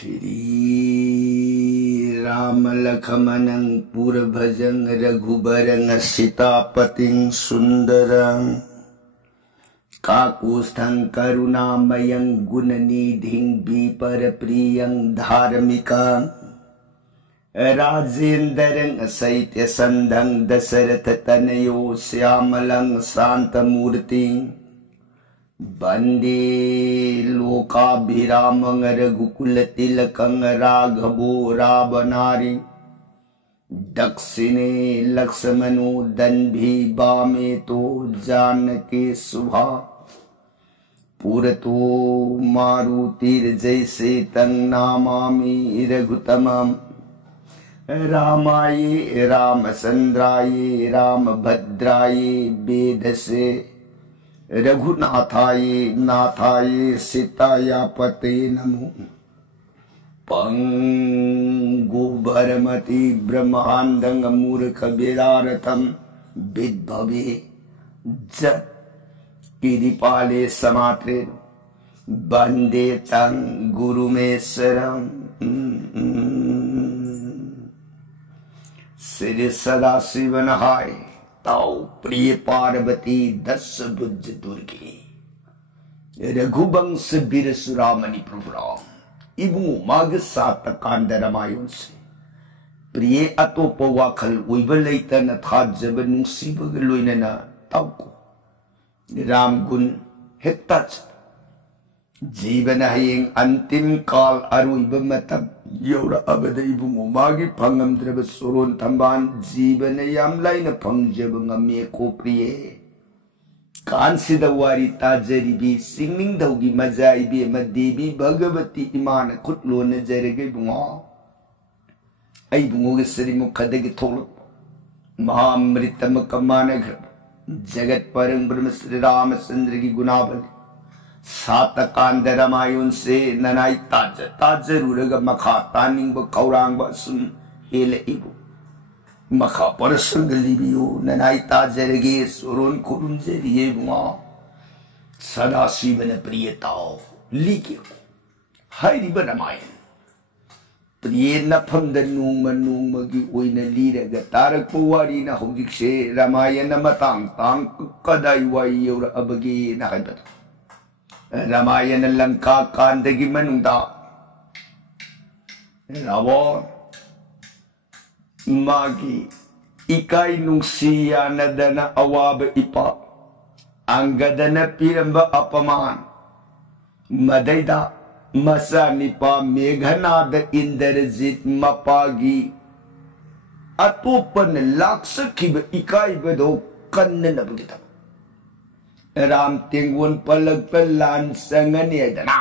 श्री राम लखमन पुर भजन रघुबर सीतापतिं सुंदरं काकुस्थं करुणामयं गुणनिधिं विपर प्रियं धार्मिकं राजेन्द्रं सैत्य संधं दशरथ तनयो श्यामलं शांतमूर्तिं वंदे लोकाभिरामं रघुकुल तिलकं राघवो रावणारि दक्षिणे लक्ष्मणो दन्भी वामे तो जानकी शुभा पुरतो मारुतिर्जैसे तं नमामि रघुतमं रामाय रामचन्द्राय रामभद्राय वेदसे रघुनाथाय नाथाय सीताय पते नमो पंगु भरमति ब्रह्मांडं मूर्ख विरारतं विद्भवे जत् किरिपाले समात्रे वंदे तं गुरुमेश्वरं श्री सदाशिव नहाय ताऊ प्रिय पार्वती दस बुद्ध दुर्गे रघुवंश वीर सुरामणि प्रभु राम इबुंगो माग सात कांड रामायण से प्रिय अतोप वाखल उइब लेतन थाजब नुंसीबग लोइनना ताउको राम गुण हेक्ता जीवन हयें अंतिम काल अरुइब मतम योर अबद इबुंगो मागी फंगमद्रब सोरोन थंबान जीवन याम लाइन फंगजब ngame को प्रिय कांसिद वारी ताजरीबी सिंगनिंग दौगी मजाइबी मदेवी भगवती इमान खुटलोन जरगे बुंगो आई बुंगो के सरी मुखदगी थोल महामृतम कमान घर जगत परम ब्रह्म श्री रामचंद्र की गुणावली सात कांड रामायण से ननाई ताज ताजरूरग मखा तानिंग खौरांग सुन हेल इबु मखा परसंग लिबियो ननाई ताजरगे सोरोन कुरुंजरिये बुआ सदा शिवन प्रियताओ लिखियो हाइरिब रामायण प्रिय नफम नूम नूमगी ओइना लीरग तारक वारी ना हौजिकसे रामायण मतांग तांग कदाई वाई योर अबगे ना हाइबत रामायण लंका कांदगी मनुदा रावण मागी इकाई नुंसिया नदन अवाब इपा अंगदन पिरंब अपमान मदैदा मसा निपा मेघनाद इंद्रजित मपागी अतोपन लाक्सखिब इकाई बदो कन्न नबगिता राम तेंगोन पलक पर लान संगने दना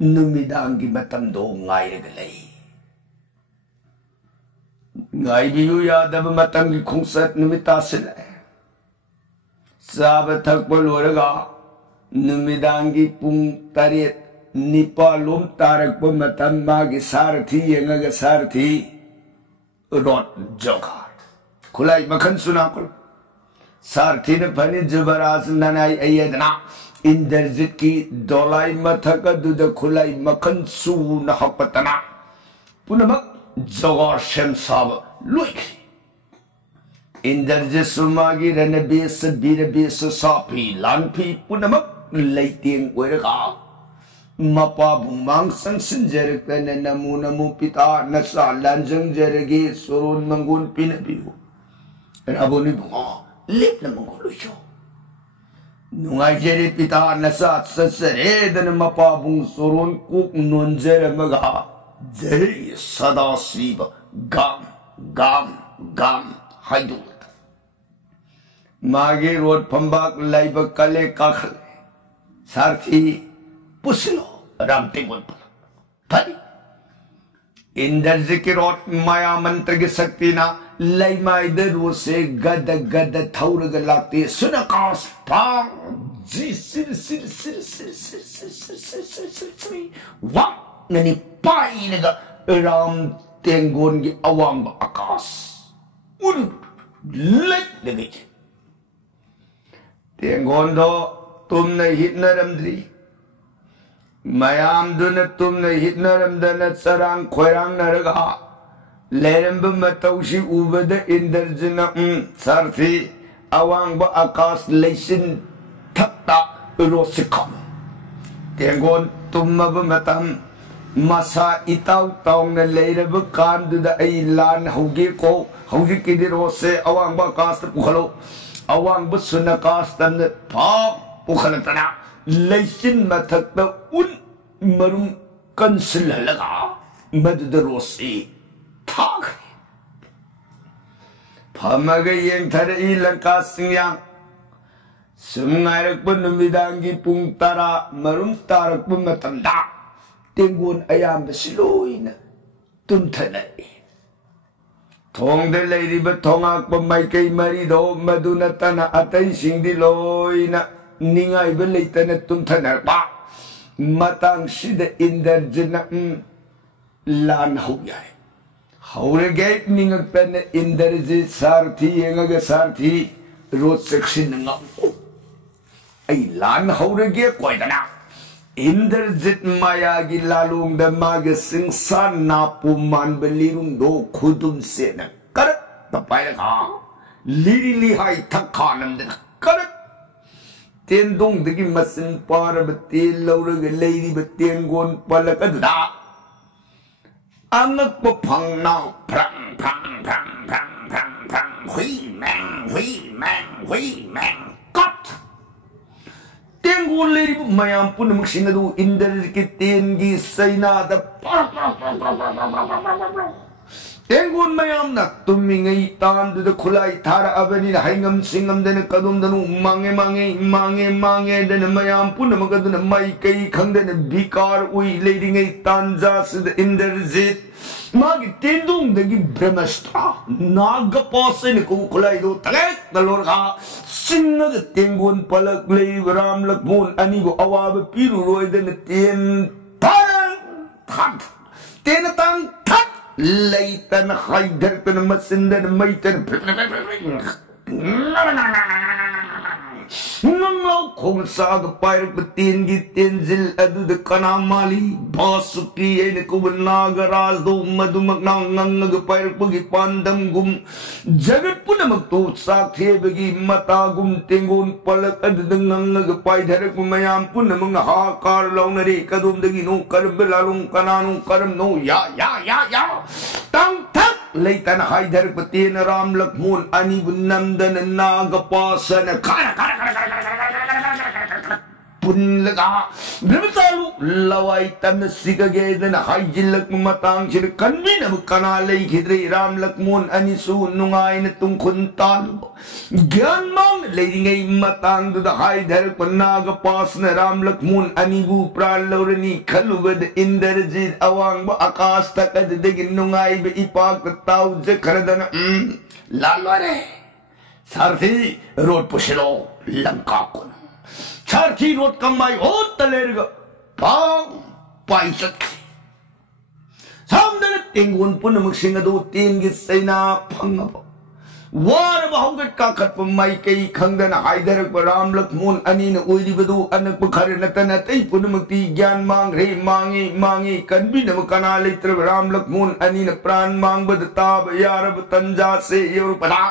नुमिदांगी मतम दो गायरग लई गायबियु यादव मतम की खुंसत नुमिता सिले साब थक पलोरगा नुमिदांगी पुंग तरेत निपालोम तारक पर मतम मागी सारथी यंगग सारथी रोट जोगार खुलाई मखन सुना करो सारथी ने फनी जुबराज ननाई अयदना इंद्रजित की दोलाई मथक दुद खुलाई मखन सू नहपतना पुनमक जोगार शेम साब लुइक इंद्रजित सुमागी रणबेस बीरबेस सापी लानफी पुनमक लैतेंग ओइरगा मपा बुमांग संसन जरकन नमु नमु पिता नसा लांजंग जरगे सोरोन मंगोन पिनबियो राबोनी बुआ लेप नमंगो लुयो नुंगाई जेरे पिता नसा ससरे दन मपाबुंग सोरोन कुक नोंजर मगा जरे सदा शिव गाम गाम गाम हाइदू मागे रोड फंबाक लाइब कले काखल सारथी पुसलो रामते बोल फरी इंद्रजी की रोट माया मंत्र की शक्ति ना लैमाइदरो से गद गद थौरग लाते सुनकास पांग जी सिर सिर सिर सिर सिर सिर सिर सिर सिर सिर सिर वाक ननी पाई लगा राम तेंगोन की अवांग आकाश उन लग लगी तेंगोन दो तुमने हित नरमद्री mayamduna tumna hitnaramdana sarang khoirang naraga leremba matausi ubada indarjina sarthi awangba akas leisin thakta rosikam tengon tumaba matam masa itau taungna leiraba kanduda ai lan hoge ko hoge kidi rose awangba akas pukhalo awangba sunakas tan pha pukhalatana leisin mathakta un marum kansilalaga madda rosi thak phamaga yeng thara I lanka singyang sumngairak numidangi pung tara marum tarak matamda tengun ayam basiloina tumthanai thongde leiriba thongak pamaikai marido maduna tana atai singdi loina ningai beleitana tumthanar ba matang sida indarjana lan hoyai haurege ningak pen indarjit sarthi yengaga sarthi road section ngam ai lan haurege koidana indarjit maya gi lalung da maga singsan napu man belirung do khudum sena karak papai ka liri li hai thakhanam de karak tendong degi masin parabati lauraga leiri batengon palakadda angak pa phang nau prang prang prang prang prang prang hui mang cut tengon leiri mayam pun maksingadu indar ki tengi saina da tengon mayam na tumingai tan da khulai thara abani haingam singam dana kadum danu mange dana mayam pun magaduna mai kai khangdana bikar ui leidingai tanja sid indarjit magi tendung dagi brahmastra naga pasen ko khulai do talek dalor ga sinna da tengon palak lei ram lakmon ani go awab piru roi dana ten tan that ten tan that leitan haidar tan masindan maitan nanglau khong sag pair patin gi tenzil adu de kanamali basuki ene ko nagaraj do madumak nang ga pair pagi pandam gum jagat punamak to sakhe bagi mata gum tengon palak adu nang ga pai dhar ku mayam punamang ha kar launari kadum dagi no karb lalung kananu karam no ya tang thak leitan haidar patin ram lakmun ani bunamdan nagapasan punlaga brahmachalu lawai tan sigage dan haijilak matang sir kanbina kanalai khidre ram lakmun ani su nungai na tungkhun tal gyan mang leidingai matang da haidar panaga pasna ram lakmun ani bu pran lorani khalubad indarjit awang ba akas takad degin nungai be ipak taw je kharadana lalware sarthi road pushilo lanka kon charthi road kamai hot talerga pang paisat samdana tengun punamuk singadu tengi saina phangaba war bahaugat ka khat pamai kai khangdana haidar ram lakmun ani na oiribadu anak bukhar natana tai punamukti gyan mang re mangi kanbinam kana leitra ram lakmun ani na pran mang bad tab yarab tanja se yor pada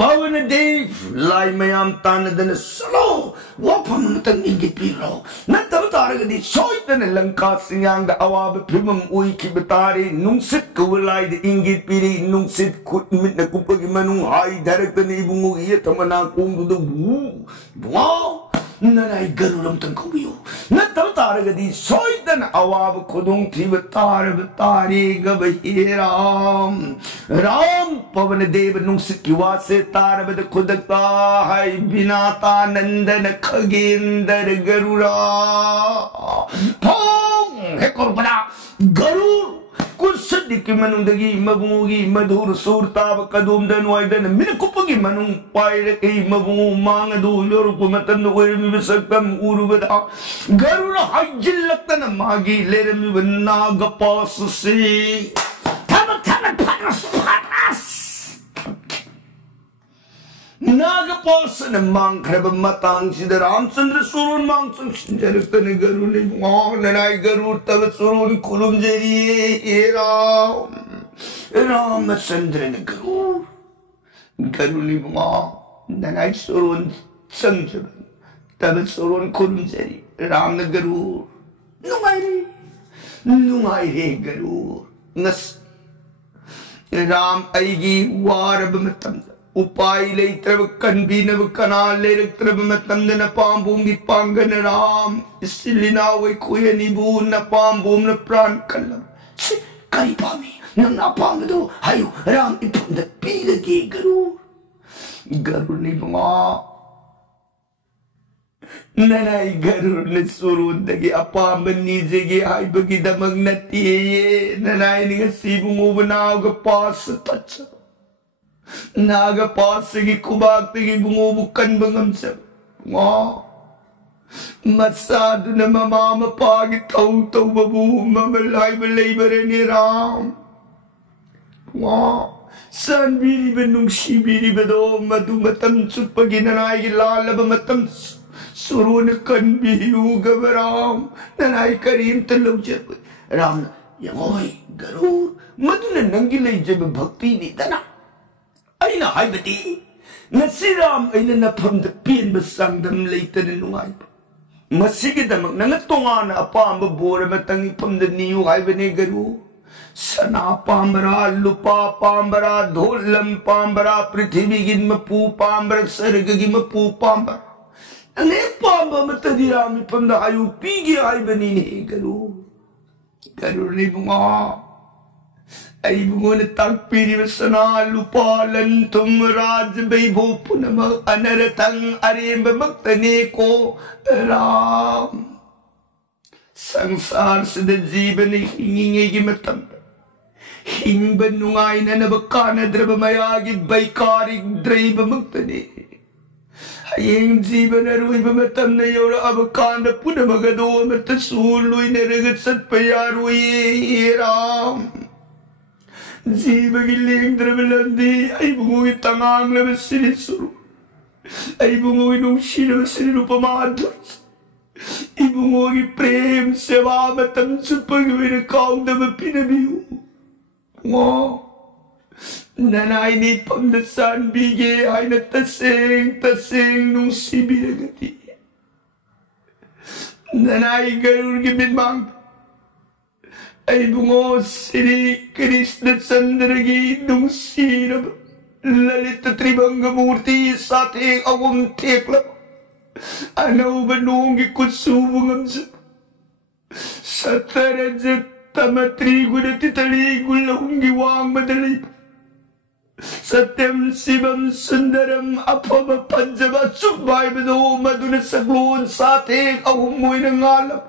Pawan Dave, lai mayam tan dan solo, wapam matang ingit piro. Natamtara di soy dan langka singang da awab primam ui kibatari nung sit kawalay di ingit piri nung sit kutmit na kupagi manung hai darak dan ibungu iya tamana kung dudu wow. Nanay garulam tang kubiyo. Natamtara di soy dan awab kudung tibatari batari gabahiram. Ram pawan Dave nung sit kiwase तार बद खुदता है बिनाता नंदन खगेंदर Garuda Phong है कोरबना गरुड़ कुछ दिक्कत मनुंदगी मबूगी मधुर सूरताब कदम दन वाइदन मिन कुपगी मनुं pier के मबू मांग दो योरुप मतन वेरमि विसकम उरुबदा गरुड़ हज्जिल लक्तन मागी लेरमि वन्ना गपास से थम फारस नागपासन मांगख्रब मतंग सिद रामचंद्र सुरुन मांगसंग सिंजरतन गरुड़ इबुंगो ननाई गरुड़ तब सुरुन खुलुम जरिए रामचंद्र ने गरुड़ इबुंगो ननाई सुरुन संजब तब सुरुन खुलुम जरी राम ने गरुड़ नुंगाई रे गरुड़ नस राम आईगी वारब मतम उपाय लेत्रब कन्बीनब कनाल लेत्रब मतम न पांबूंगी पांगन राम इसलिना वे कोई निबू न पांबूम न प्राण कलम करी पामी न ना पांग दो हायो राम इपंद पीर के गरुड़ निबुंगा ननाई गरुड़ ने सुरुंदगी अपाम नीजेगी हाय बगी दमग नतिये ननाई निग सीबुंगो बनाओ ग पास तच नाग पास की कुबाक की बुंगो बुकन बंगम सब मसाद न ममाम पाग थौ थौ बबू ममलाई बलई बरे ने राम सन बीरी बनुंशी बीरी बदो मधु मतम चुपगी ननाई लालब मतम सुरुन कन बिहू गबराम ननाई करीम तलौ जब राम यमोई गरुड़ मधुन नंगी ले जब भक्ति नी तना अइना हाइबती नसीराम अइना नफम द पेन बसंगदम लेतर नुंगाई मसीगे दमक नंग तोंगान अपाम बोर मतंग फम द नियु हाइबने गरुड़ सना पांबरा लुपा पांबरा धोलम पांबरा पृथ्वी गिन मपू पांबर सर्ग गिम पू पांबर अने पांबा मतदिराम फम द आयु पीगे हाइबनी ने गरुड़ ने बुंगा आई बुंगोन तक पीरी वसना लुपालन तुम राज बैभो पुनम अनरतंग अरेब मक्तने को राम संसार सिद जीवन हिंगे की मतम हिंग नुंगाई नब कान द्रव मयागी बैकारिक द्रैव मुक्तने हयें जीवन रुइब मतम ने योर अब कांड पुनम गदो मत सूर लुई ने रगत सत्पया रुई राम जीवगी लेंग द्रवलंदी आई बुंगोगी तंगांग लब सिरि सुरु आई बुंगोगी नुंशी लब सिरि रूपमाधुर आई बुंगोगी प्रेम सेवा मतम सुपंग वीर काउंग दब पिनबियु ननाई ने पमदसान बीगे आई न तसेंग नुंशी बिरगती ननाई गरुड़ की बिनमांग आई बुंगो श्री कृष्ण चंद्र की नुंसीरब ललित त्रिभंग मूर्ति साथे अवम थेकलब अनौब नोंगी कुसुबुंगम सतरज तम त्रिगुण तितली गुल्लहुंगी वांग बदली सत्यम शिवम सुंदरम अफम पंचम सुबाई बदो मधुन सगलोन साथे अवम मोइनंगालब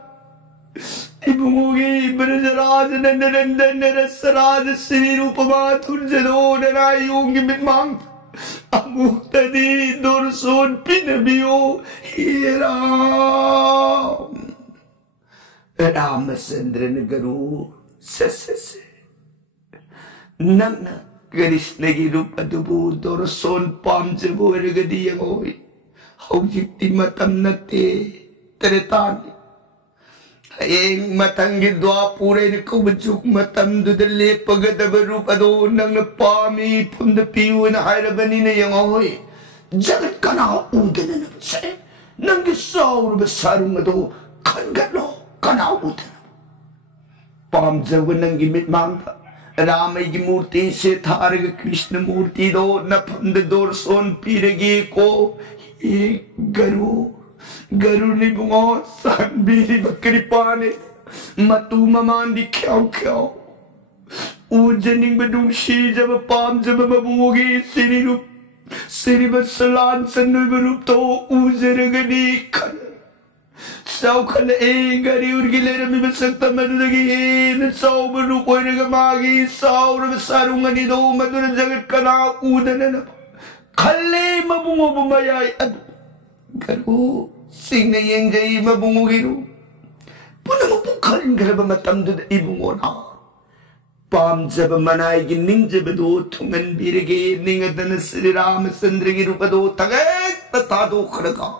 इबुंगी ब्रजराज नंदनंदन रसराज श्री रूपमाधुर जदो ननाई योंगी मिमांग अमुक्तदी दुर्सोन पिनबियो हे रामचंद्र ने गरुड़ से नंग कृष्ण की रूप दुबू दुर्सोन पाम जबो रगदी यंगोई हौजिक्ति मतम नते त्रेतानी एक मतंग द्वापुरे कुबजुक मतम दुदले पगदब रूप अदो नंग पामी फुंद पीवन हायरबनी ने यंगोई जगत कना उदन न से नंग साउर बसारुंग अदो खनगलो कना उदन पाम जब नंगी मितमांग राम की मूर्ति से थारग कृष्ण मूर्ति दो नफंद दोर सोन पीरगे को एक गरुड़ ने बुंगो सन बीरी बकरी पाने मतू ममान दी ख्याओ उजनिंग बदुम शी जब पाम जब बबूगी सिरी बसलान सन्नु रूप तो उजरगनी खन सौखल ए गरी उर्गिले रमी बसक्ता मदुदगी न सौ बनु कोई मागी सौर बसारुंगनी दो मधुर जगत कना उदन न खल्ले मबुंगो बुमयाई अद गरुड़ सिंह यंगई मबुंगो गिरु पुनः पुखल गरब मतम दुद इबुंगो ना पामजब मनाई निंजबदो थुंगन बीरगे निंगदन श्री रामचंद्र की रूपदो तगे तथा दो खड़गा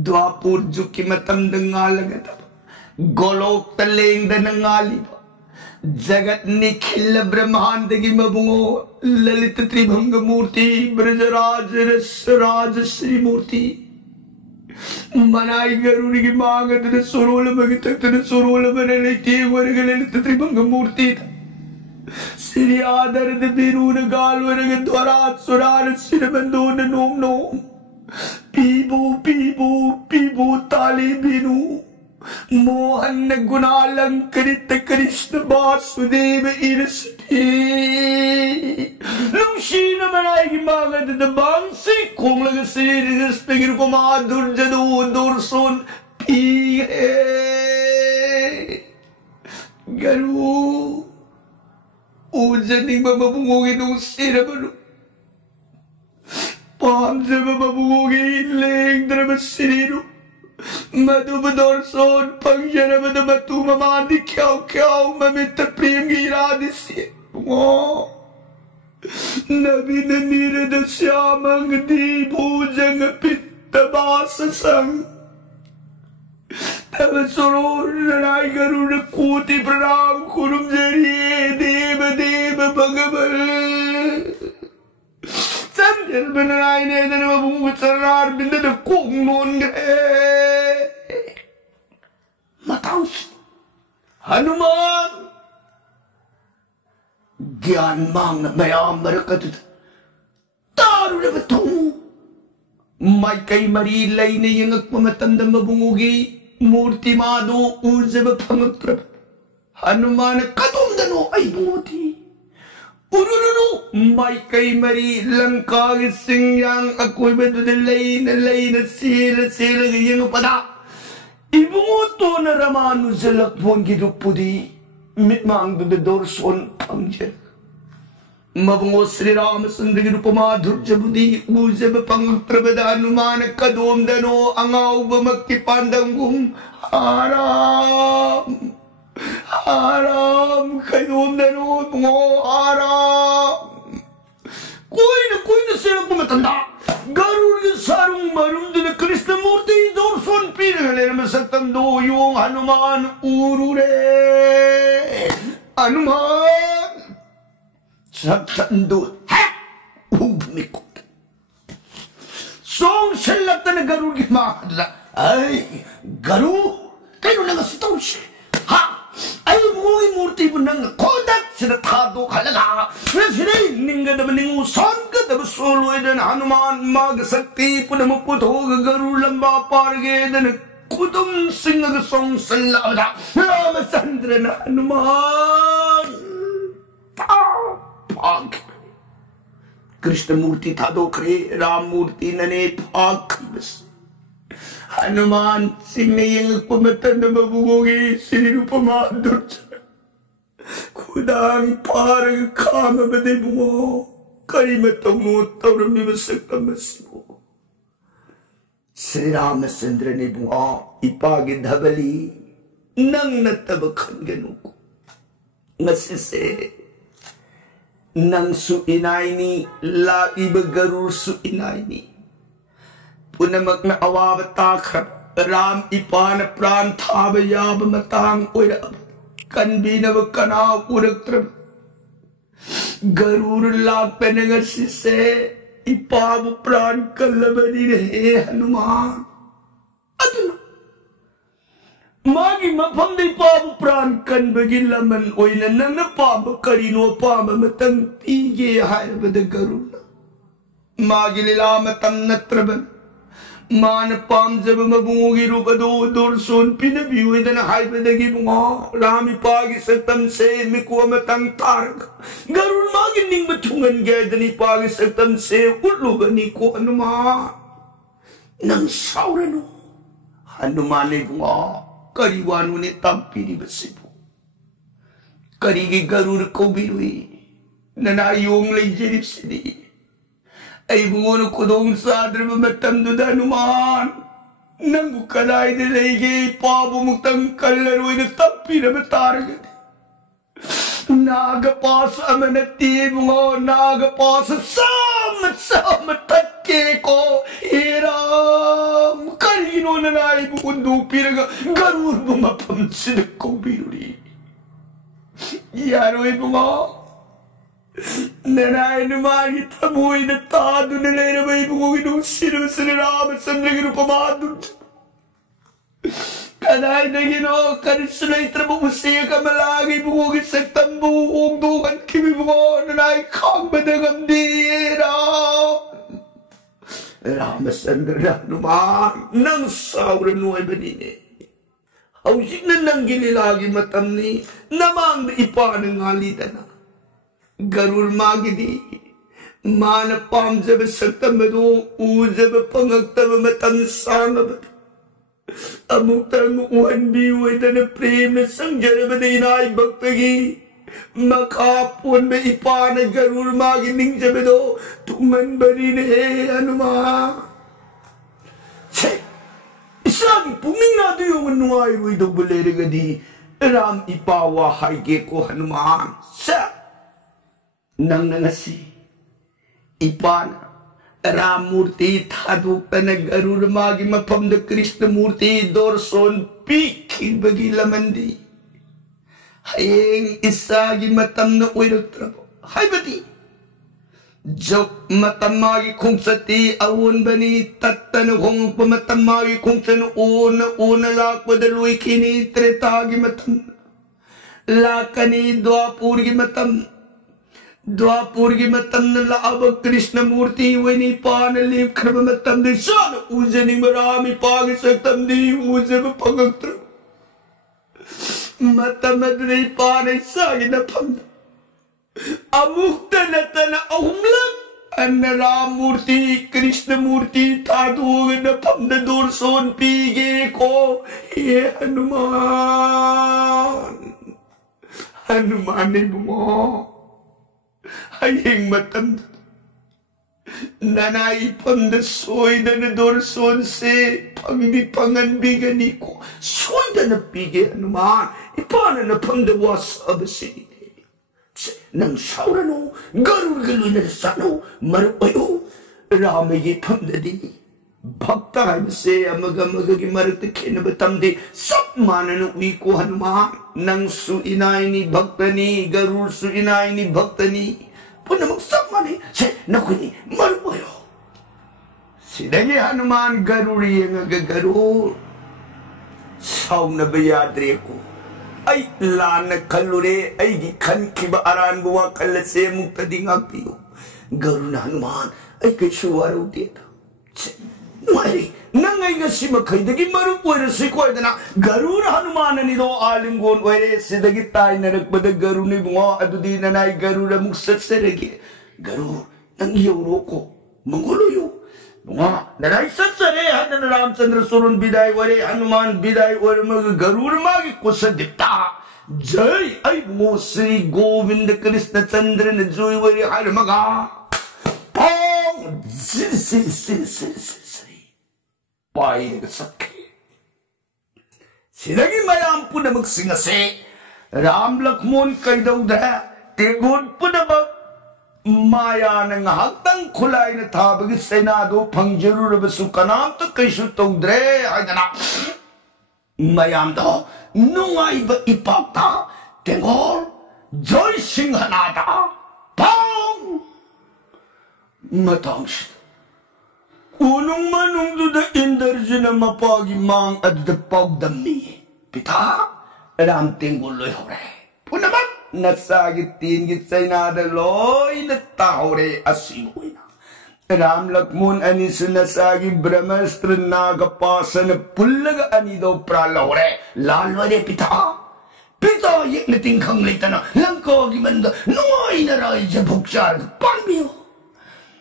द्वापुर जुकी मतम दंगा लगता गोलोक तलेंग दंगाली जगत निखिल ब्रह्मांड की मबुओ ललित त्रिभंग मूर्ति ब्रजराज रसराज श्री मूर्ति मनाई गरुड़ की मांग तने सुरोल भगत तने सुरोल बने लेती वर्ग ललित त्रिभंग मूर्ति श्री आदर बिरून गाल वर्ग द्वारा सुरार सिर बंदोन नोम नोम पीबू पीबू पीबू ताली बिनु मोहन गुणालंकृत कृष्ण वासुदेव इरसती लुंशीन बनाएगी मांगत दबांसी कोमलग शरीर रस्पगिर को माधुर जदू दुर्सोन पीए गरु उजनी बबुओगी नु सिर बनु पाम जब बबुओगी लेग द्रव शरीर मधुब दर्शन पंजर मद मतु ममादि क्यों क्यों ममित प्रेम की राधिस्य नवीन नीरद श्यामंग दी भूजंग पित्त बास संग तब सरोर नाय गरुड़ कोटि प्रणाम कुरुम जरिए देव देव भगवल संजल बनाई ने दन बबू चरनार बिंद कोंग नोन गए मताउस हनुमान ज्ञान मांग मयाम बरकत तारुण बतू माई कई मरी लई ने यंगक मतंद बबूगी मूर्ति मादो ऊर्जब फंगत्र हनुमान कदम दनो आई मोती उरुनु माई कई मरी लंका के सिंह अकोई बदल लई सील सील यंग पदा इबुंगो तो न रमानु जलक फोन की रुपुदी मितमांग दुद दर्शन पंजे मबुंगो श्री रामचंद्र की रूपमा धुर्जबुदी ऊजब पंगत्र बद हनुमान कदोम दनो अंगाउ बमक्की पांडंगुम आराम आराम कदोम दनो बुंगो आराम कोई न सिर को मतंदा गरुड़ सारुंग मरुंग दिन कृष्ण मूर्ति दर्शन पीर गले में सतम दो यों हनुमान उरुरे हनुमान सतम दो है भूमि को सोंग शल्लतन गरुड़ की माँ आई गरुड़ कहीं उन्हें सतोष हाँ आई मूवी मूर्ति बुनंग कोदक सिर था दो खलगा फिर निंगद बनिंगु संगद बसोलो इधन हनुमान माग शक्ति पुनम पुथोग गरुड़ लंबा पार गेदन कुदुम सिंह सोंग सल्लावदा रामचंद्र न हनुमान पाक कृष्ण मूर्ति था दो खरे राम मूर्ति नने पाक बस हनुमान सिंह ने यंग पुमतन बबुओगी श्री रूपमा दुर्जन खुदांग पार खाम बदे बुओ कई मतमो तौरमी बसकम सिबो श्री रामचंद्र ने बुआ इपागे धबली नंग न तब खनगनु को ngasi se nang su inaini la iba garur su inaini punamak na awabata khrap ram ipan pran thab yab matang oira kanbina kana uraktra garur lak penangasi se ipab pran kalabani re hanuman aduna magi mafam di pab pran kan bagi laman oina nang na pab karino pab matang tige hai bada garur magi lila matam natraban मान palm जब मबूंगी रूपदो दुर्सोन pin बिवेदन हाय बदगी बुंगा रामी पागी सतम से मिकुआ मतंग तारक गरुड़ मागी निंग बचुंगन गैदनी पागी सतम से उल्लू बनी को हनुमान नंग सावरनो हनुमान ने बुंगा करीवानु ने तम पीरी बसिबु करीगी गरुड़ को बिरुई नना योंग ले जेरिप सिदी ay bungono kudong sadr matam duda numan nangu kalay de lege pabu muktang kalaro ina tapi na mataragad Nagapos amanati mo nagapos sama takke ko hiram kanino na naibukundo pinaga garur mo mapamsinak ko biruri yaro ibo mo nanay naman itabuhay na tado na na may ibo ko inong sinasariraman sa nagino pamadod Kanay na gino, kanisunay trabo mo siya kamalagi bukugit sa tambuong dukan kimi mo nanay kang madagam dira. Ramasan na naman nang sauran nuay banini. Hausik na nang gililagi matam ni namang ipanang ngalita na. Garul magidi. Mana pam jab sakta mado ujab pangagta matam sama bato. Amuk tang uhan biway na na prem na sangjara ba na inay bagpagi makapon ba ipa na garur magining sabi do tuman ba rin ano ma say isang puming na do yung anuay mo ito bulere ka di ram ipawa haige ko hanuman sa nang nangasi ipa na Ramurti thaduk tanag arur magi mapam da Krishna Murti dorson pikir bagi lamandi hayeng isagi matam na uirag trabo hay bati jok matam magi kung sati awon bani tattan kung pamatam magi kung san una lakwa dalui kini tretagi matam lakani dwapur gi matam Dwapur ki matam na laabag Krishna Murti wani panalip karma matam di sana ujani marami pagisaktam di ujab pagagtra matam adri panay sagi na pamda amukta na tana ahumlag anna Ramurti Krishna Murti tadugan na pamda dorson pige ko Hanuman ay mo Hayeng matam nanay pamda soy na na dorson se pangbipangan bigani ko soy na napige anuman ipana na pamda was abasi nang saura no garur galoy na sano marupayo ramayi pamda di bhakta hai se amagagi marut kena batam di sab mana no wiko hanuman nang su inay ni bhaktani garur su inay ni bhaktani Puna magsama ni, say, naku ni, marupayo. Sidagi Hanuman garuri ang agagarur. Saw na bayadri ako. Ay, lana kalure, ay gikan kibaaran buwa kalase mong tading agpiyo. Garu na Hanuman, ay kay suwaraw dito. Say, Mari, nangay nga si Makay, dagi marupoy na si Kway na garu na Hanuman na nito alinggon, wala si dagi tayo na nagpadag garu ni mga ado di na nai garu na mong satsaragi. Garu, nang iyoro ko, manguloyo. Mga, nanay satsarehan na Ramchandra surun biday, wala Hanuman biday, wala mga garu na magi ko sa dita. Jai, ay mo Sri Govinda Krishna Chandra na Joy, wala halamaga. Pong! Siri. Pai sakit. Sinagi mayampu na magsingasi. Ram Lakmon kay daw da. Tigod po na ba maya ng hagtang kulay na tabag sa Senado pangjiru na basukanam to kay sutong dre. Ay na mayam daw. Nung ay ba ipagta. Tingol. Joy singhanata. Pang! Matang siya. Unong manong duda indarji na mapagimang at dapagdami. Pita, alam tingguloy hore. Punaman, nasagitin git sa inadaloy na tahore asimoy na. Alam Lakmon ani sinasagi Brahmastra nagapasa na pulaga ani daw prala hore. Lalo de pita. Pita, yek na tingkang lita na langko gimanda. Nungay na ray sa buksyar. Panbiyo.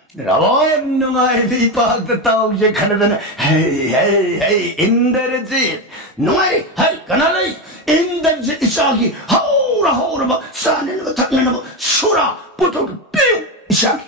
Rawan nung ay di pagtatawag siya kanada na, hey, Indrajit. Nung ay, hey, kanalay, Indrajit isagi, haura ba, sana na matak na ba, sura, putog, piyo, isagi.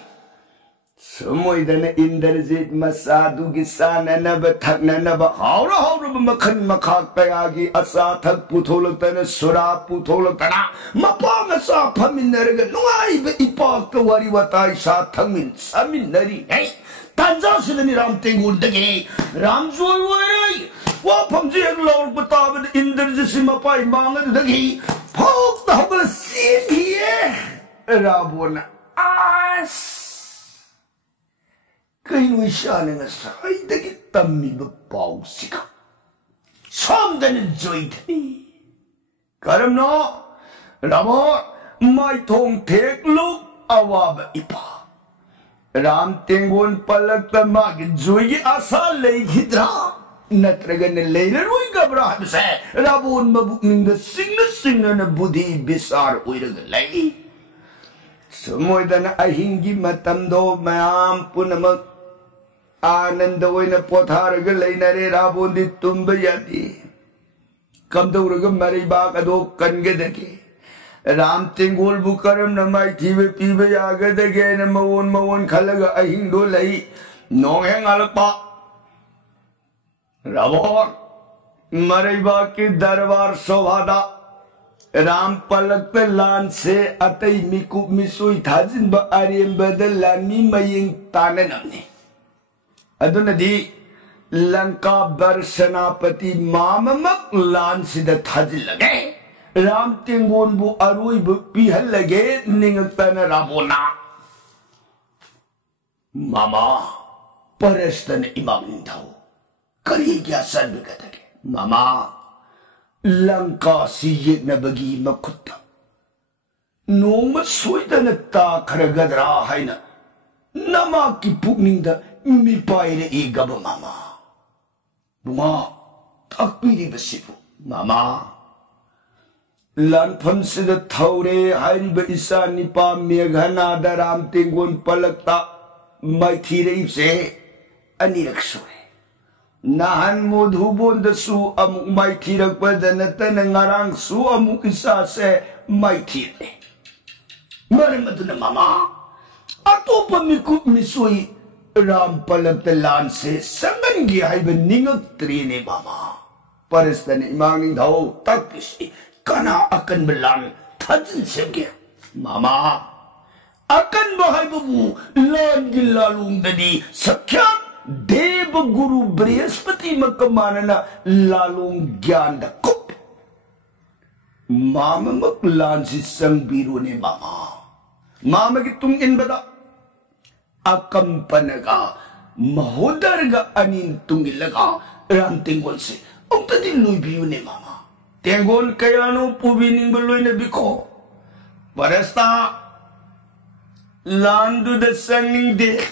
Sumoidana Indrajit Masadu Gisana Thaknanaba Haura Makan Makak Payagi Asa Thak Putolotana Sura Putolotana Mapanga Sa Paminaraga Nuai Ipak the Wariwatai Sa Tamin Saminari Hey Tanza Sidani Ram Tengul Dagi Ram Joy Wapamjig Lord Batab Indrajisima Pai Manga Dagi Pok the Hobble Sin here Rabona As Kain wishaning a side the Gitammi the Pausika. Some then enjoyed me. Karam no, Ramo, my tongue take look, Awab Ipa. Ram Tingun Palak the Mag, Joy Asa Lake Hidra. Natragan later we Gabra said, Rabun Mabooking the singer and a Buddhi Bizarre with the lady. So more than I hingi Matamdo, Mayam Punamak. Ananda wina potharaga lainare rabundi tumbayati. Kamduraga maribakado kangadaki. Ram Tingul Bukaram Namai Tibe Pibe Yagadage and Mawon Kalaga Ahindo Lai. No hang alapa. Rabor Maribaki Darbar Sovada. Ram Palak the land say Atai Miku Misui Tazin ba Ariam Badalani Maying Tananani. Adunadi Lanka Barsanapati Mamamak Lan Sida Tazilage Ram Tingunbu Arui Pihalage Ningatana Rabona Mama Parestan Imamintao Karigya Sanbikatake Mama Lanka Sijit Nabagi Makuta Noma Sweetanata Karagadra Haina Namaki Pukninda Mi paire e gaba mama. Bunga takpiri basibu mama. Lan phamsi the thaure hariba isa nipa meghana daram tingun palakta mai thire ipse anirakshore. Nahan modhubon the su amuk mai thirak padanatan ngarang su amuk isa se mai thire. Marimaduna mama. Atopa mikut misui Ram Palak the land says, Sangangi Ivan Ningak Trine Mama. Paristan Imanging Ho, Takishi, Kana Akan Belan, Tajin Sege. Mama Akan Bahabu, Lord Gilalung Dadi, Sakyan, Deva Guru Brihaspati Makamanana, Lalung Gyanda Kup. Mama Maklansi Sang Birune Mama. Mama Gitung in Bada. Akampanaga Mahodarga Anin Tungilaga Ram Tingon se Octadi Lubiune Mama Tengon Kayano Pubining Beluina Biko Paresta Landu the Sunning Day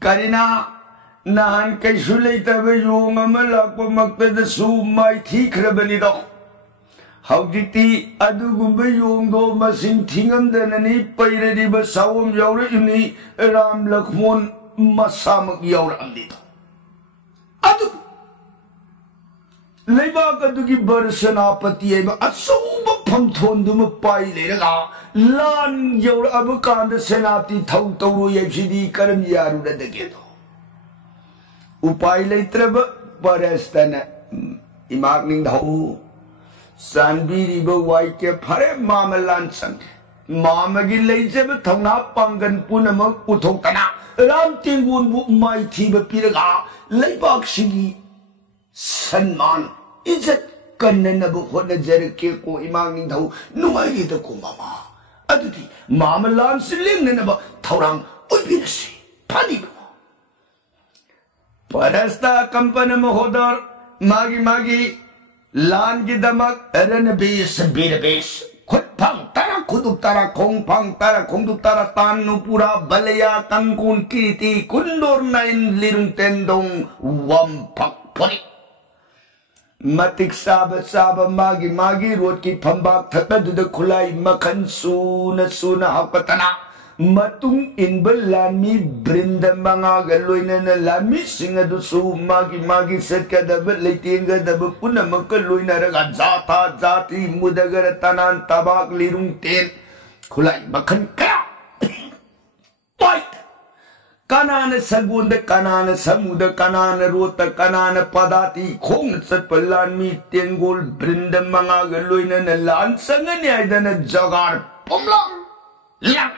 Karina Nahan Kashuleta Vayungamalako Makta the Su Mighty Krabanido How did the Adugumbayungo Masin Tingam than any Pairadi Basawam Yaura in the Ram Lakmon Masam Yaurandit. Adu Lebaka to give Barsanapati, a sober Pamtondum Pailera, Lan Yaur Abukan, the Senati Tauto Yepsidi Karam Yaru the Ghetto. Upaile Trevor, Parestan Imagning the whole. Sanbiri White Pare Mama Lansan Mama Gilajab Tana Pangan Punamak Utokana Ram Tingun Mighty Piraga Lebak Shigi Sanman is it Kananabu Hona Jerikiko Imanging Tau Numai the Kumama Aditi Mama Lansan Linganaba Taurang Ubinasi Padi Parasta Kampana Mahodar Magi Lan Gidamak Eran Base Bida Base Kutpang Tara Kudutara Kongpang Tara Kondutara Tanu Pura Balaya Tangkun Kiti Kundor Nain Lirung Tendong Wampak Puri Matik Saba Magi Roti Pambak Tata to the Kulai Makan Suna Hakatana Matung in Belami Brinda Manga Galoina Lami Singa do Su Magi Setka the Latinga the Bupuna Makaluina Zata Zati Mudagara Tabak Lirung Ten Kulai Makan White Kanana sagunda, kanana samuda, kanana rota, kanana padati, kong satpalan mi tengol, brinda mangaga luina na lansangani aydana jagar, pomlang, lang.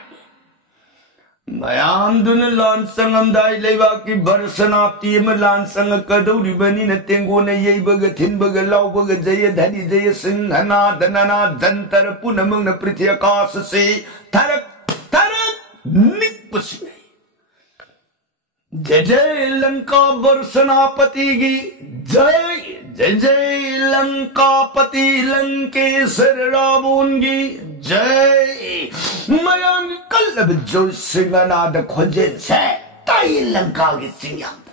Mayam duna lansangam dai lewa ki barsanapti ma lansang kaduri bani na tengo na yei baga thin baga lau baga jaya dhani jaya singhana dhanana dhantar punamang na prithiyakas se tarak nikpasi. जय जय लंका बरसनापति की जय जय जय लंकापति लंकेश्वर रावण की जय मयांग कल्लब जो सिंहनाद खोजे से ताई लंका की सिंहयांग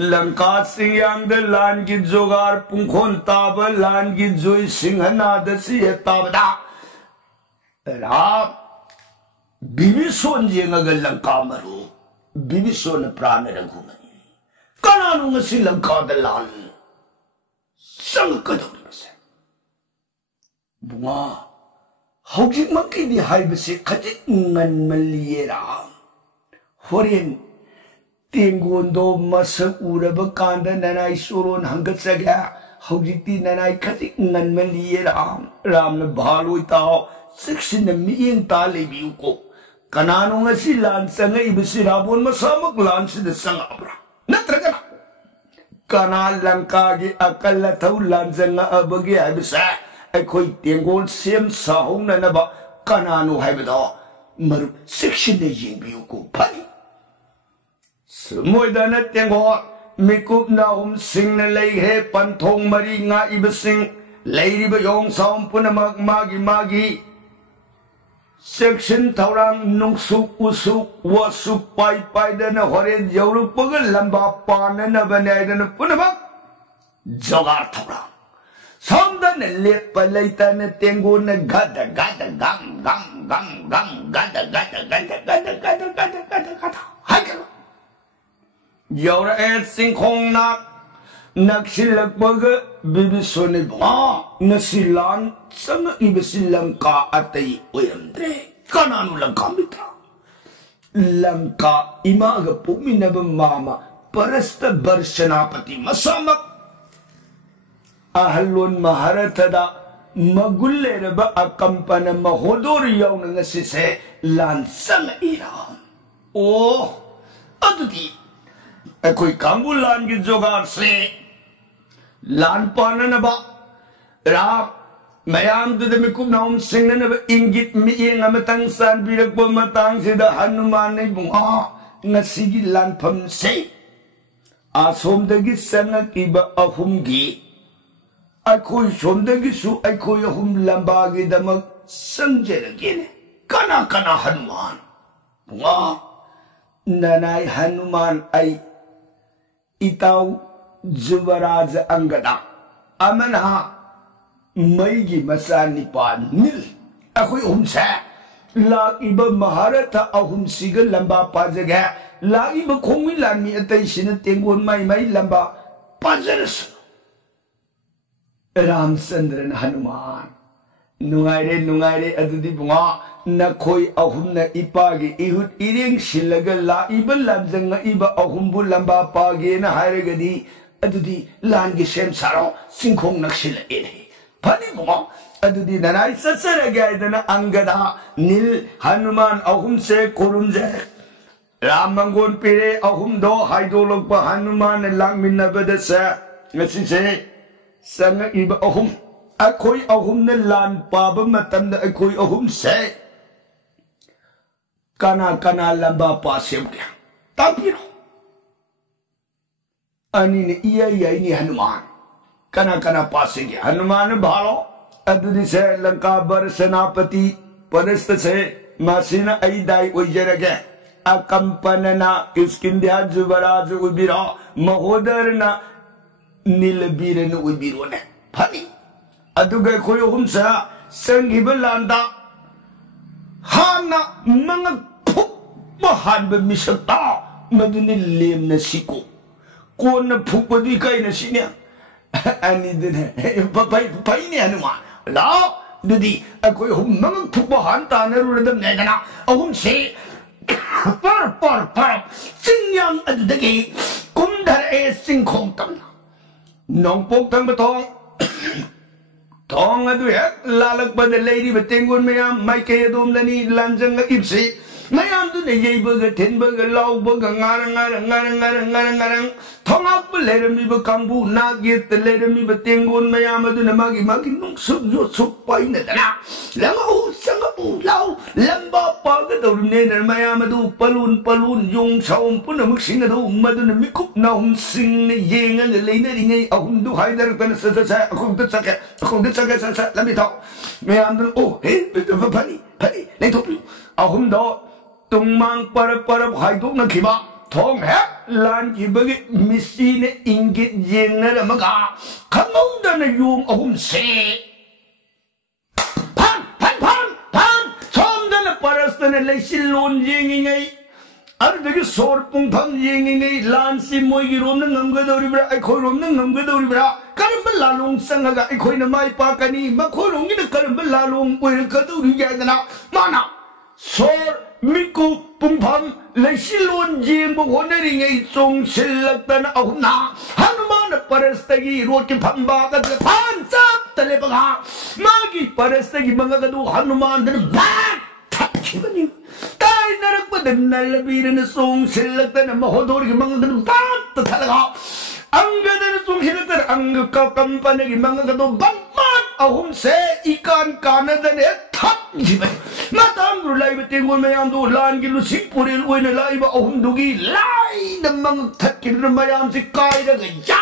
लंका सिंहयांग लान की जोगार पुंखोन ताब लान की जोई सिंहनाद सी ताबदा राम बिबिसोन जेंगा लंका मरू बिबिसोन प्राण रघुमनी कनानु ngasi लंका दलाल संग कदोसे बुआ हौजिक मक्की दी हाइबसे खजिक ngनमलियेरा होरेन तेंगोंदो मसक उरब कांद ननाई सोरोन हंगसगया हौजिकती ननाई खजिक ngनमलियेरा राम न भालोइताओ सिक्सिन मियें ता लेबिउको Kanano nga si lansang nga ibisirabon masamag lansi na sangabra. Natraga na. Kana lang kagi akal na tau lansang nga abagi ay bisa ay ko'y tinggol siyam sahong na naba kanano ay bito maru seksyon na yingbiyo ko pali. Sumoy da na tinggol mikup na sing na layhe pantong mari nga ibising layri ba yung sahong po na magi Section Taurang Nungsuk Usuk Wasuk Pai Pai dan Hore Yauruk Pagal Lamba Panan Abanay dan Punabak Jogar Taurang Samdan Let Palaitan Tengo na Gada Gada Gam Gam Gam Gam Gada Gada Gada Gada Gada Gada Gada Gada Haikal Yaura et Singkong Nak Naksilak Baga Bibisone Ba Nasilan Sang ibisilang ka atay uyamdre kanano lang kamita langka imaga puminaba mama parasta barsanapati masamak ahalon maharatada magullera ba akampana mahodor yaw na ngasise lansang iram oh adudi ako'y kambulan gizogar se lanpana na ba rap Mayam to the Mikunam singing of Ingit me in a matang san beautiful matang said the Hanuman Nasigi Lampam say. As home the Gisana Kiba of whom gi. I call from the Gisu, I call your home Lambagi the Mug Sanjer again. Kana Hanuman. Nanai Hanuman I Itau Zuvaraj Angada. Amana. Maigi masanipan nil ako'y umsa la iba maharata ahum sigal lamba pajaga la iba kongilan mi atay sinatengon may lamba pajaras Ramchandra na Hanuman nungayre adudi bunga na ko'y ahum na ipagi ihut iring silaga la iba lanjang nga iba ahum bu lamba pagi na haragadi adudi langi sem saro singkong naksila iri Pani mo, adudi nanay sasaragay na anggada nil Hanuman ahum se kurumje. Ramanggon pire ahum do haidolog pa Hanuman lang minabada sa ngasi se sang iba ahum. Ako'y ahum na lan pa ba matanda ako'y ahum se. Kana lamba pa siya kaya. Tapiro. Ani ni iya ni Hanuman. Kana pa sige Hanuman bhalo adudi se Lanka Barsanapati parasta se masina aidai ujjarage akampanana kiskindya juvaraj ubira mahodarna nilbiran ubirone phani aduga koyo humsa sangibalanda hana mga phuk mahan ba misata maduni lem na siko ko na phukpadi kai na sinya Ani din pay ni Hanuman la dudi ako'y humang pubahan ta naruradam na dana ahum si पर चिंग अदुदगी कुमधरे सिंखों तमना नोंपोक तंग बतोंग थोंग अदु हेक लालक बद लेरी बतेंगुन मयाम माइके अदोम लनी लांजंग इब्सी मयाम दु ने येबग थेनबग लाउबग ngarang thongak belermi be kambu nagit belermi betengun mayam adu na magi nung sub yo sup pai na dana langu sangapu lau lamba paga do ne na mayam adu palun yung saum pun na muksing adu madu na mikup na sing ne yenga le le na ringai ahum du haidar tan sa akum tu saka sa lambi tau mayam du oh he pani le thop ahum do tungmang par haiduk na khiba thong hep lan ki bagi misi ne ingit jeng na lamaga kamau da na yung ahum se pan chom da na paras da na leisil lon jeng ngai ar da gi sor pung pham jeng ngai lan si moi gi rom na ngam ga dori bra ai khoi rom na ngam ga dori bra karam ba la long sang ga ai khoi na mai pa kani ma khoi long gi na karam ba la long poi ka dori ya da na mana sor miku pumpham leisilon jing bo honeri ngai chung silak tan ahumna hanuman parastagi rot ki phamba ka phan chap tale baga magi parastagi manga ka du hanuman dan ba thap khibani tai narak badan nalbir na chung silak tan mahodor ki manga dan ba ta thalaga anga dan chung silak tan anga ka kampane ki manga ka du ban ahum se ikan kana dan thap khibani matang rulai betingul mayam du lan gilu singpuril uin lai ba ahum dugi lai namang thatkin mayam si kai da ya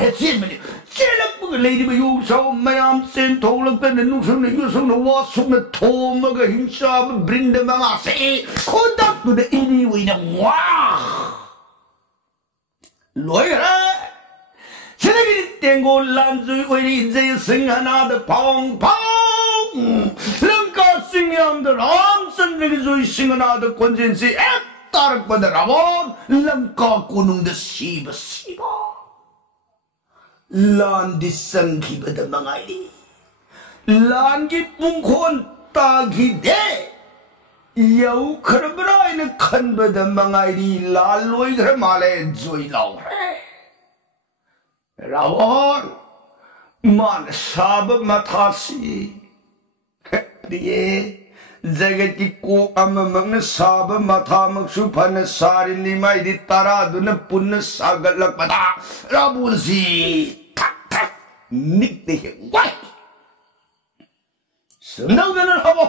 he sin mani selak bu lady ba yu so mayam sen tholak tan nu sum ne yu sum no wa sum na thom ga himsa brinda manga se khodak tu de ini wi na wa loi ra selagi tengol lan zui uin je sing ana da pong Singyam the Ram Sandri Zui Singanada Conjensi at Tarak Badarawan Lanka Kunung the Shiba Lan Disangi Bada Mangaidi Langi Pungkon Tagi De Yau Karabra in a Kanbada Mangaidi Laloi Ramale Zui Lau Rawan Man Sab Matasi दिए जगत की को अममंग साब माथा मक्सुफन सारी निमाई दी तारा दुन पुन्न सागलक पता राबुलसी थक निकते है वाई सुनगन हवो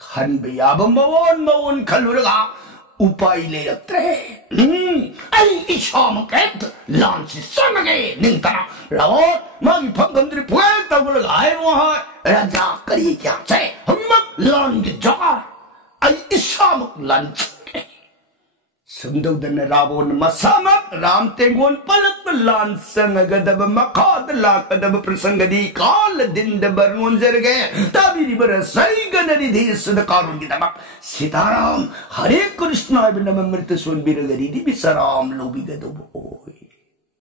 खन बियाब मवन खलुरगा उपाय ले रखते आई इशाम केत लांच समगे निंता रावो मागी फंगंद्री पुए तबल गाय वहां राजा करी क्या चाहे हम लांच जगा आई इशाम लांच सुंदर रावण मसामक राम तेगोन पलक लान संगदब मखाद लाकदब प्रसंगदी काल दिन दबरनोन जरगे तबिरी बर सैगनरी देश दकारुन गिदमक सीताराम हरे कृष्ण बिनम मृत सोन बिरगरी दि बिसराम लोबी गदब ओय